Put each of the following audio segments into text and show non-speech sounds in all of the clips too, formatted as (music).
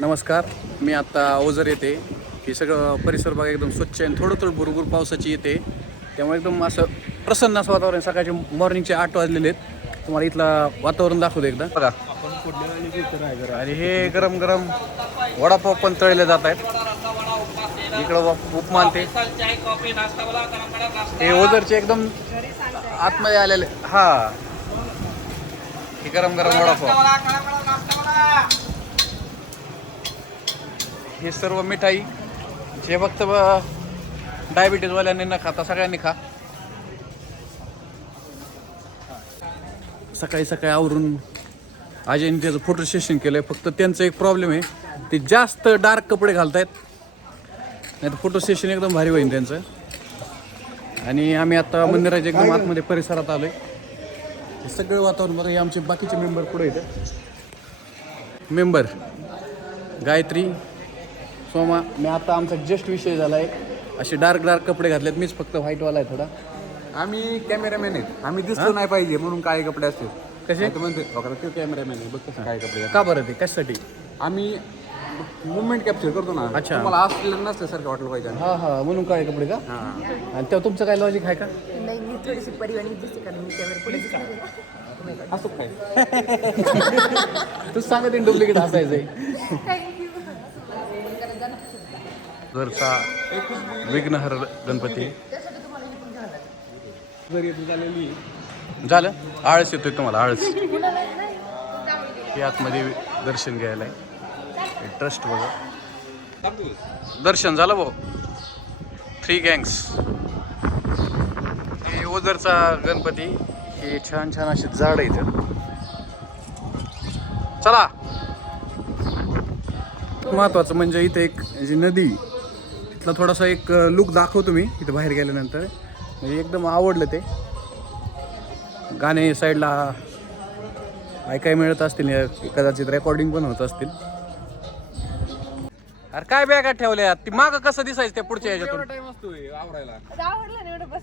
नमस्कार मी आता ओझर येते. हे सगळं परिसर बघा एकदम स्वच्छ आहे थोडं थोडं भुरभुर पावसाची येते. त्यामुळे एकदम असं प्रसन्न असं वातावरण सकाळचे मॉर्निंगचे आठ वाजलेले आहेत. तुम्हाला इथलं वातावरण दाखवतो एकदा. बघा. आणि हे गरम गरम वडापाव पण तळले जात आहेत. इकडं उपमान ते हे ओझरचे एकदम आतमध्ये आलेले हा. हे गरम गरम वडापाव. हे सर्व मिठाई जे फक्त डायबिटीजवाल्यांनी न खाता सगळ्यांनी खा. सकाळी सकाळी आवरून अजयने त्याचं फोटो सेशन केलं आहे फक्त त्यांचं एक प्रॉब्लेम आहे ते जास्त डार्क कपडे घालतायत. नाही तर फोटो सेशन एकदम भारी होईल त्यांचं. आणि आम्ही आता मंदिराच्या एकदम आतमध्ये परिसरात आलोय. हे सगळं वातावरण बघा हे आमचे बाकीचे मेंबर पुढे येतं मेंबर गायत्री सोमा मी आता आमचा जस्ट विषय झाला आहे असे डार्क डार्क कपडे घातलेत मीच फक्त व्हाईटवाला आहे थोडा. आम्ही कॅमेरामॅन आहेत. आम्ही दिसलो नाही पाहिजे म्हणून काय कपडे असतील. कसे? म्हणते बघा तो कॅमेरामॅन आहे बघ कसं काय कपडे. का बरं ते? कशासाठी? आम्ही मुवमेंट कॅप्चर करतो ना अच्छा. तुम्हाला असलेलं नसल्यासारखं वाटलं पाहिजे. हा हा म्हणून काय कपडे का? हा. आणि तेव्हा तुमचं काय लॉजिक आहे का? नाही मी थोडीशी परिवाणी दिसते कारण मी त्यावर पुढे दिसणार आहे ना. असं काय? तू सांगत डुप्लिकेट हसायचंय. (laughs) घरचा विघ्नहर गणपती. झालं? आळस येतोय तुम्हाला आळस. हे आतमध्ये दर्शन घ्यायला आहे. ट्रस्ट बघा. दर्शन झालं भाऊ. थ्री गँग्स हे ओझरचा गणपती. हे छान छान असे झाड आहे इथं चला. महत्वाचं म्हणजे इथे एक जी नदी तिथला थोडासा एक लुक दाखवतो मी इथं बाहेर गेल्यानंतर. म्हणजे एकदम आवडलं ते. गाणे साईडला ऐकाय मिळत असतील या कदाचित रेकॉर्डिंग पण होत असतील. अरे काय बॅगा ठेवल्या? ती माग कसं दिसायचं त्या पुढच्या एवढा ह्याच्यातून टाइम असतोय आवरायला.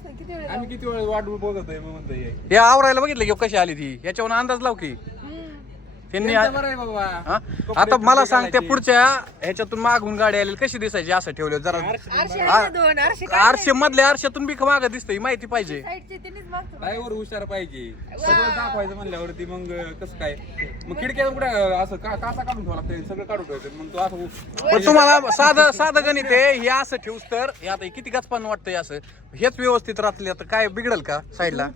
किती वेळ आम्ही किती वेळ वाट बघत आहे मग म्हणतोय हे आवरायला बघितलं की कशी आली ती? याच्यावर अंदाज लाव की. त्यांनी आहे बाबा. हा? आता मला सांग त्या. पुढच्या ह्याच्यातून मागून गाडी आलेली कशी दिसायची असं ठेवलं जरा. आरशे दोन मधल्या आरशातून बी माग दिसतंय माहिती पाहिजे. साईडचे तिनेच मागतो ड्रायव्हर हुशार पाहिजे. सगळं दाखवायचं म्हणल्यावरती मग कसं काय? मग खिडक्या कुठे असं का कासा काढून ठेवा लागतं सगळं काढून ठेवायचं. मग तो असं पण तुम्हाला साधं साधं गणित आहे हे असं ठेवूस तर हे आता हे किती गचपान वाटतंय असं. हेच व्यवस्थित राहतले आता. काय बिघडल का साईडला?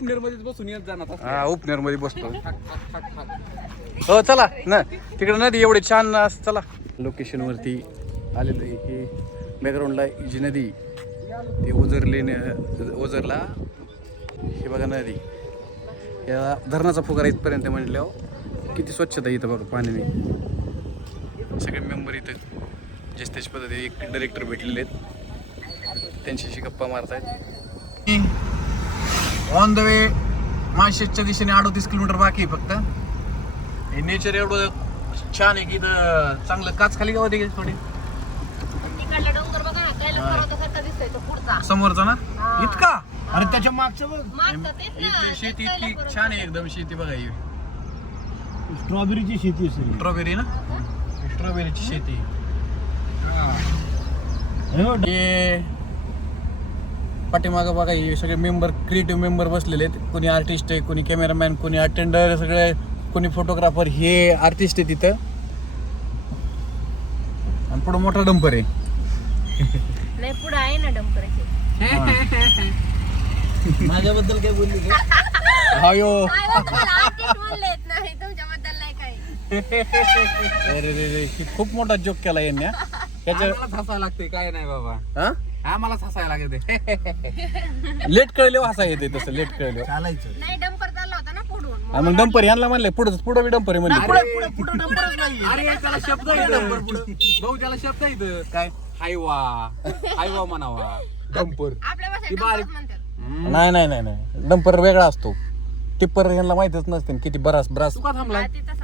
बसून येत जाणार. हा उपनेरमध्ये बसतो. (laughs) हो चला. ना तिकडे नदी एवढी छान असं चला. लोकेशन वरती आलेलं आहे हे बॅकग्राऊंडला जी नदी ती ओझरले ओझरला हे बघा नदी. या धरणाचा फुगारा इथपर्यंत म्हटल्यावर किती स्वच्छता आहे इथं बघा पाण्याने सगळे मेंबर इथं त्याच पद्धती एक डायरेक्टर भेटलेले आहेत. त्यांच्याशी गप्पा मारतायत. ऑन द वे माळशेजच्या दिशेने अडोतीस किलोमीटर बाकी आहे फक्त. हे नेचर एवढं छान आहे की इथं चांगलं काच खाली गावात आहे थोडी? समोरचा ना? हा. इतका? अरे त्याच्या मागचं बघ. शेती इतकी. छान आहे एकदम शेती बघा ही. स्ट्रॉबेरीची शेती असेल स्ट्रॉबेरी ना? स्ट्रॉबेरीची शेती. हे पाठीमागं बघा हे सगळे मेंबर क्रिएटिव्ह मेंबर बसलेले आहेत. कोणी आर्टिस्ट आहे कोणी कॅमेरामॅन कोणी अटेंडर सगळे कोणी फोटोग्राफर हे आर्टिस्ट आहे तिथं. आणि पुढं मोठा डंपर आहे. नाही पुढे आहे ना डंपराचे माझ्याबद्दल काय बोलली का हायो म्हणलेत नाही तुमच्याबद्दल नाही काही. अरे रे रे खूप मोठा जोक केला यांनी हा. त्याच्या हसायला लागते काय नाही बाबा. हा? आम्हालाच हसायला लागते (laughs) लेट कळले हसा येते तसं लेट कळले चालायचं. नाही डंपर चालला होता ना पुढून. आणि मग डंपर यांना म्हणले पुढं पुढं बी डंपर आहे म्हणले. पुढे पुढे डंपरच (laughs) नाही अरे त्याला शब्द येत. भाऊ त्याला शब्द येत. काय? हायवा. हायवा म्हणावा. डंपर. आपल्या भाषेत ती बारीक. डंपरच म्हणतात नाही नाही नाही नाही. डंपर वेगळा असतो. टिप्पर यांना माहितच नसते किती बरास ब्रास तू का थांबला हा, ते तसं